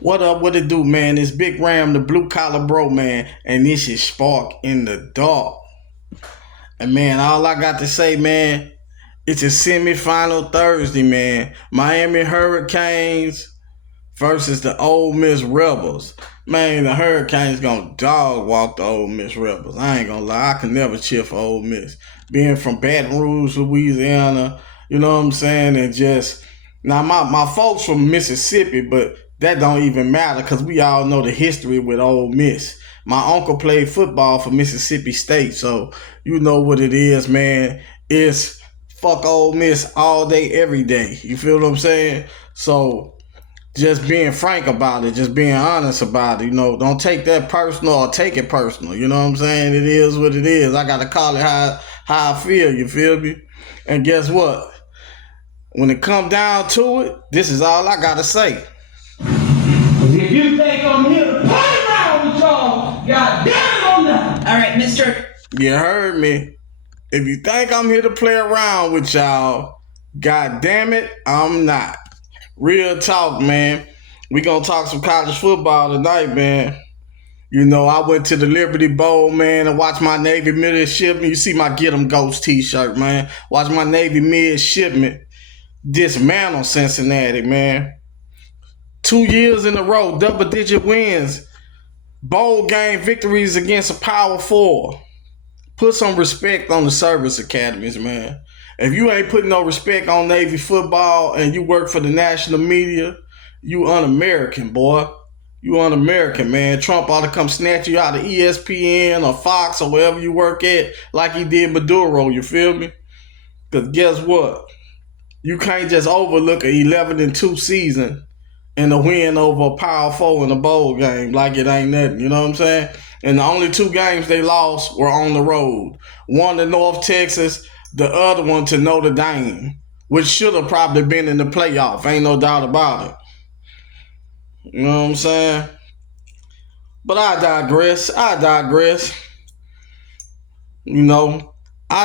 What up, what it do, man? It's Big Ram, the blue collar bro, man, and this is Spark in the Dark. And man, all I got to say, man, it's a semifinal Thursday, man. Miami Hurricanes versus the Ole Miss Rebels. Man, the Hurricanes gonna dog walk the Ole Miss Rebels. I ain't gonna lie, I can never cheer for Ole Miss. Being from Baton Rouge, Louisiana, you know what I'm saying, and just now my folks from Mississippi, but that don't even matter because we all know the history with Ole Miss. My uncle played football for Mississippi State, so you know what it is, man. It's fuck Ole Miss all day, every day. You feel what I'm saying? So just being frank about it, just being honest about it. Don't take that personal or take it personal. You know what I'm saying? It is what it is. I gotta call it how I feel. You feel me? And guess what? When it come down to it, this is all I gotta say. If you think I'm here to play around with y'all, God damn it, I'm not. All right, Mr. You heard me. If you think I'm here to play around with y'all, God damn it, I'm not. Real talk, man. We gonna talk some college football tonight, man. I went to the Liberty Bowl, man, and watched my Navy Midshipmen. You see my Get 'em Ghost t-shirt, man. Watch my Navy Midshipmen dismantle Cincinnati, man. 2 years in a row, double-digit wins. Bowl game victories against a Power Four. Put some respect on the service academies, man. If you ain't putting no respect on Navy football and you work for the national media, you un-American, boy. You un-American, man. Trump ought to come snatch you out of ESPN or Fox or wherever you work at like he did Maduro, you feel me? Because guess what? You can't just overlook an 11-2 season and a win over a Power Four in a bowl game like it ain't nothing, you know what I'm saying? And the only two games they lost were on the road. One to North Texas, the other one to Notre Dame, which should have probably been in the playoff. Ain't no doubt about it. You know what I'm saying? But I digress. I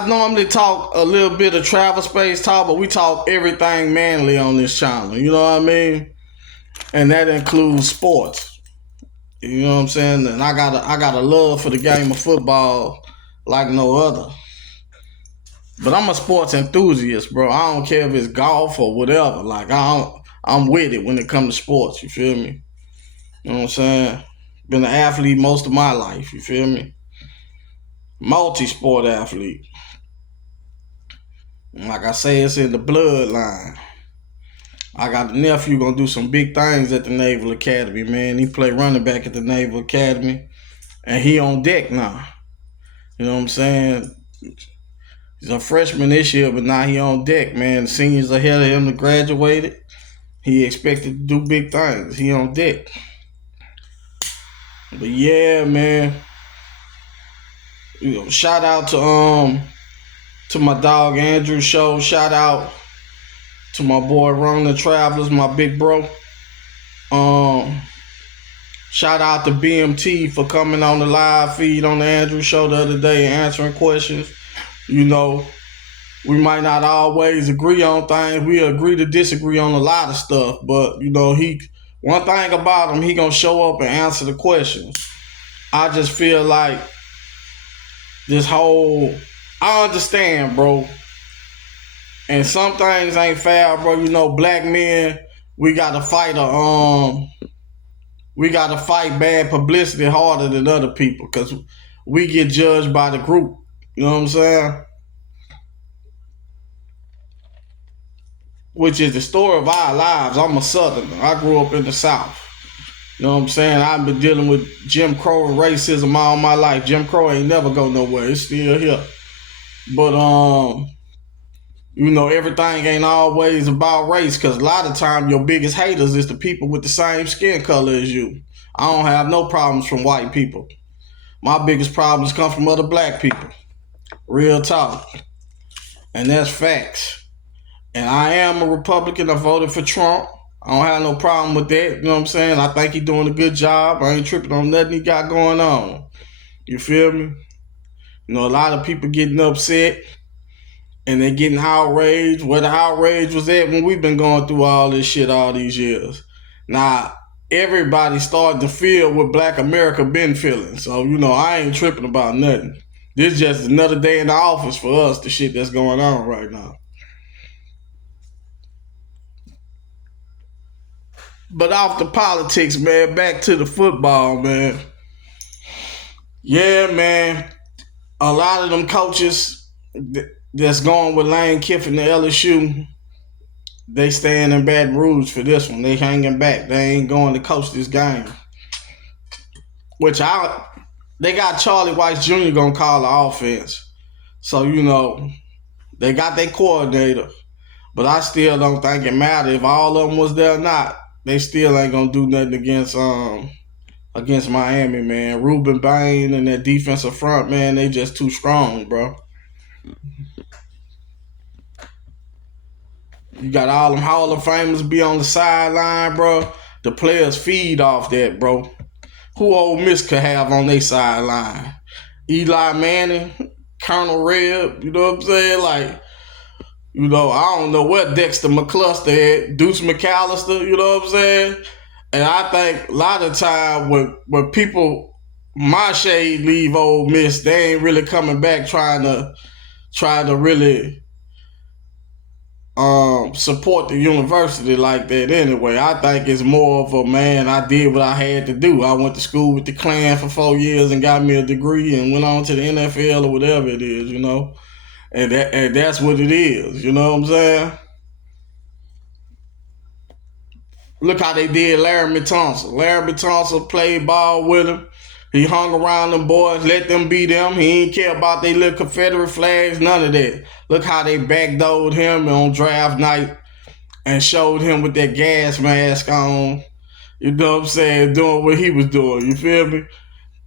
normally talk a little bit of travel space talk, but we talk everything manly on this channel. You know what I mean? And that includes sports. You know what I'm saying? And I got a love for the game of football like no other. But I'm a sports enthusiast, bro. I don't care if it's golf or whatever. Like I'm with it when it comes to sports. You feel me? You know what I'm saying? Been an athlete most of my life. You feel me? Multi-sport athlete. Like I say, it's in the bloodline. I got a nephew gonna do some big things at the Naval Academy, man. He play running back at the Naval Academy, and he on deck now. You know what I'm saying? He's a freshman this year, but now he on deck, man. The seniors ahead of him to graduated. He expected to do big things. He on deck. But yeah, man. Shout out to my dog Andrew Show. Shout out to my boy Ron the Travelers, my big bro. Shout out to BMT for coming on the live feed on the Andrew Show the other day and answering questions. We might not always agree on things. We agree to disagree on a lot of stuff. But, one thing about him, he gonna show up and answer the questions. I just feel like I understand, bro. And some things ain't fair, bro. Black men, we gotta fight bad publicity harder than other people because we get judged by the group. You know what I'm saying? Which is the story of our lives. I'm a Southerner. I grew up in the South. You know what I'm saying? I've been dealing with Jim Crow and racism all my life. Jim Crow ain't never go nowhere. It's still here. But, everything ain't always about race because a lot of time your biggest haters is the people with the same skin color as you. I don't have no problems from white people. My biggest problems come from other black people. Real talk. And that's facts. And I am a Republican. I voted for Trump. I don't have no problem with that. You know what I'm saying? I think he's doing a good job. I ain't tripping on nothing he got going on. You feel me? A lot of people getting upset and they getting outraged. Where the outrage was at when we've been going through all this shit all these years. Now, everybody started to feel what Black America been feeling. So, I ain't tripping about nothing. This just another day in the office for us, the shit that's going on right now. But off the politics, man, back to the football, man. Yeah, man. A lot of them coaches that's going with Lane Kiffin to LSU, they staying in Baton Rouge for this one. They hanging back. They ain't going to coach this game. Which they got Charlie Weiss Jr. gonna call the offense. So, they got their coordinator. But I still don't think it matter if all of them was there or not. They still ain't gonna do nothing against Miami, man. Ruben Bain and that defensive front, man, they just too strong, bro. You got all them Hall of Famers be on the sideline, bro. The players feed off that, bro. Who Ole Miss could have on their sideline? Eli Manning, Colonel Rebb, you know what I'm saying? Like, I don't know what Dexter McCluster had, Deuce McAllister, you know what I'm saying? And I think a lot of time when people my shade leave Ole Miss, they ain't really coming back trying to really support the university like that anyway. I think it's more of a, man, I did what I had to do. I went to school with the Klan for 4 years and got me a degree and went on to the NFL or whatever it is, And that's what it is, you know what I'm saying? Look how they did Larry Tunsil. Larry Tunsil played ball with him. He hung around them boys, let them be them. He ain't care about they little Confederate flags, none of that. Look how they backdoored him on draft night and showed him with that gas mask on. You know what I'm saying? Doing what he was doing. You feel me?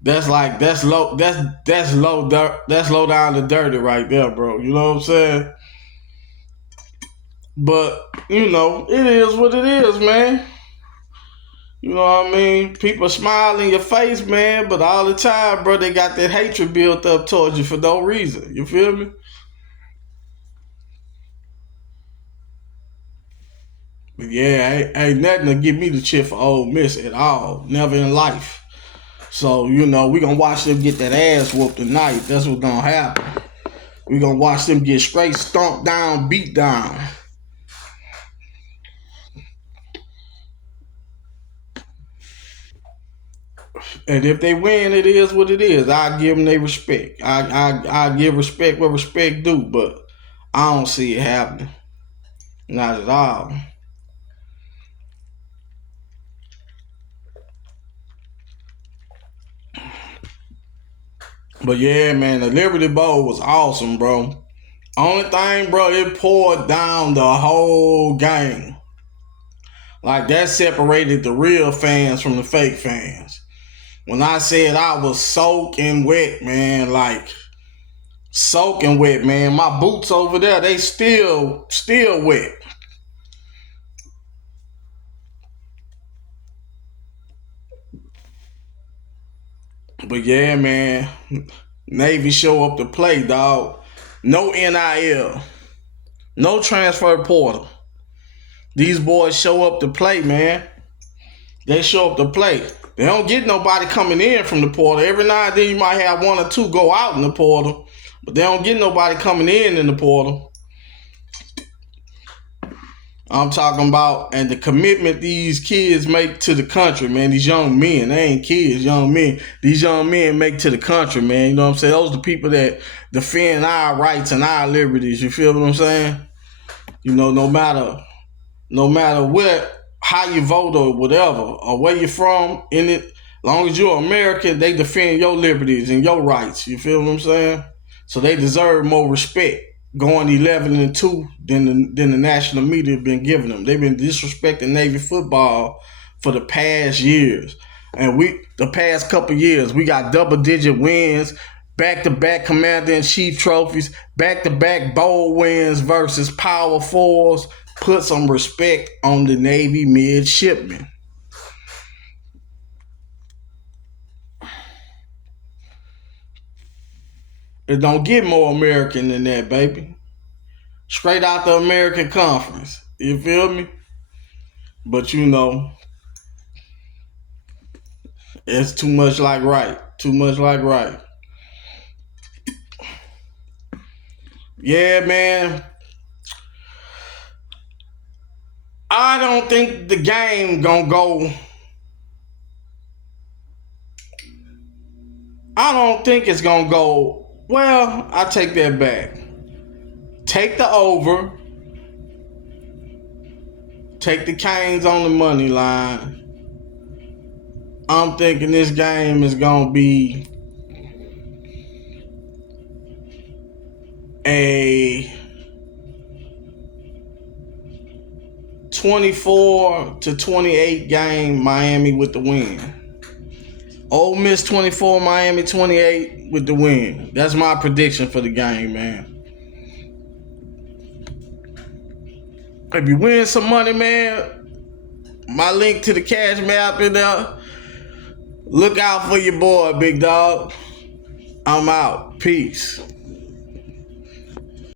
That's low. That's low. That's low down the dirty right there, bro. You know what I'm saying? But it is what it is, man. You know what I mean? People smile in your face, man, but all the time, bro, they got that hatred built up towards you for no reason. You feel me? But yeah, ain't nothing to get me to cheer for Ole Miss at all. Never in life. So, we gonna watch them get that ass whooped tonight. That's what's gonna happen. We gonna watch them get straight stomped down, beat down. And if they win, it is what it is. I give them their respect. I give respect where respect due, but I don't see it happening. Not at all. But yeah, man, the Liberty Bowl was awesome, bro. Only thing, bro, it poured down the whole game. Like, that separated the real fans from the fake fans. When I said I was soaking wet, man, like soaking wet, man. My boots over there, they still wet. But yeah, man, Navy show up to play, dog. No NIL, no transfer portal. These boys show up to play, man. They show up to play. They don't get nobody coming in from the portal. Every now and then you might have one or two go out in the portal, but they don't get nobody coming in the portal. I'm talking about, and the commitment these kids make to the country, man. These young men, they ain't kids, young men. These young men make to the country, man. You know what I'm saying? Those are the people that defend our rights and our liberties. You feel what I'm saying? No matter what, how you vote or whatever, or where you're from, in it, as long as you're American, they defend your liberties and your rights. You feel what I'm saying? So they deserve more respect going 11-2 than the national media have been giving them. They've been disrespecting Navy football for the past years. And the past couple years, we got double-digit wins, back-to-back Commander-in-Chief trophies, back-to-back bowl wins versus Power Fours. Put some respect on the Navy midshipmen. It don't get more American than that, baby. Straight out the American Conference. You feel me? But It's too much like right. Too much like right. Yeah, man. I don't think the game gonna go. I don't think it's gonna go. Well, I take that back. Take the over. Take the Canes on the money line. I'm thinking this game is gonna be a 24-28 game. Miami with the win. Ole Miss 24, Miami 28 with the win. That's my prediction for the game, man. If you win some money, man, my link to the cash map in there. Look out for your boy, big dog. I'm out. Peace.